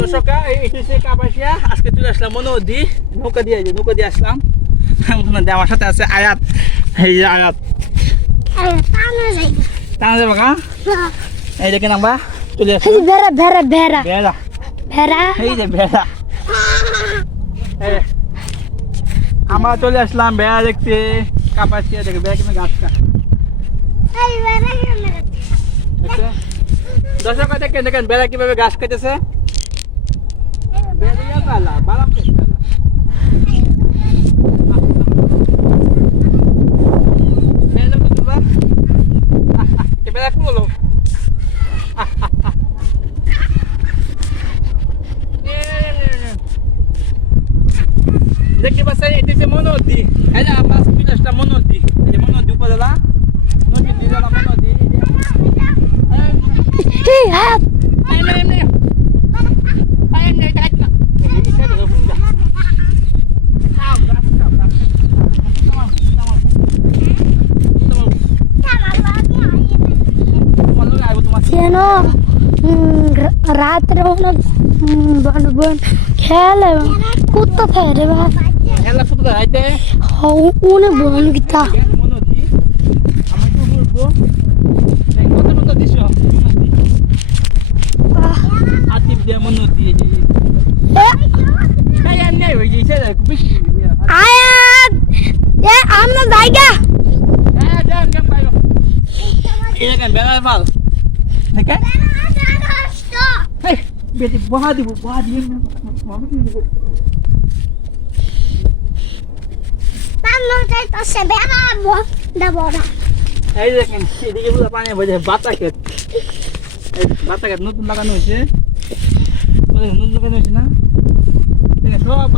দর্শকা এই হচ্ছে কাপাসিয়া। আজকে চলে আসলাম মনোদি নৌকা দিয়ে যে নৌকা দিয়ে আসলাম। আমার সাথে আছে আয়াত। এই যে আয়াত। টানা যাব কা? এই দেখেন আমরা চলে আসলাম। ভেড়া ভেড়া ভেড়া। বেড়া ভেড়া। এই যে যে। আমরা চলে আসলাম বেড়া দেখতে। কাপাসিয়া দেখে বেড়া কিন্তু গাছ কা দেখছে? দর্শক দেখেন দেখেন বেড়া কীভাবে গাছ কেটেছে। বেড়া ইয়া পালা, বালাম কেটে পালা। বেড়া দেখো তোমরা? এ বেড়া কোন হলো? দেখতে পাচ্ছেন এটি হচ্ছে মনোদি এই যে আমরা চলে যেন রাত্রে মনে উম, বন বন খেলে কুত্তা ফেরে বা উনি বন গীতা আয়াত এ আমরা জায়গা বহা দিব, বহা দিয়ে এই দেখেন পানি বোঝে বাতা এই বাতা ক্ষেত নতুন লাগানো হয়েছে। নতুন লাগানো হয়েছে না? সব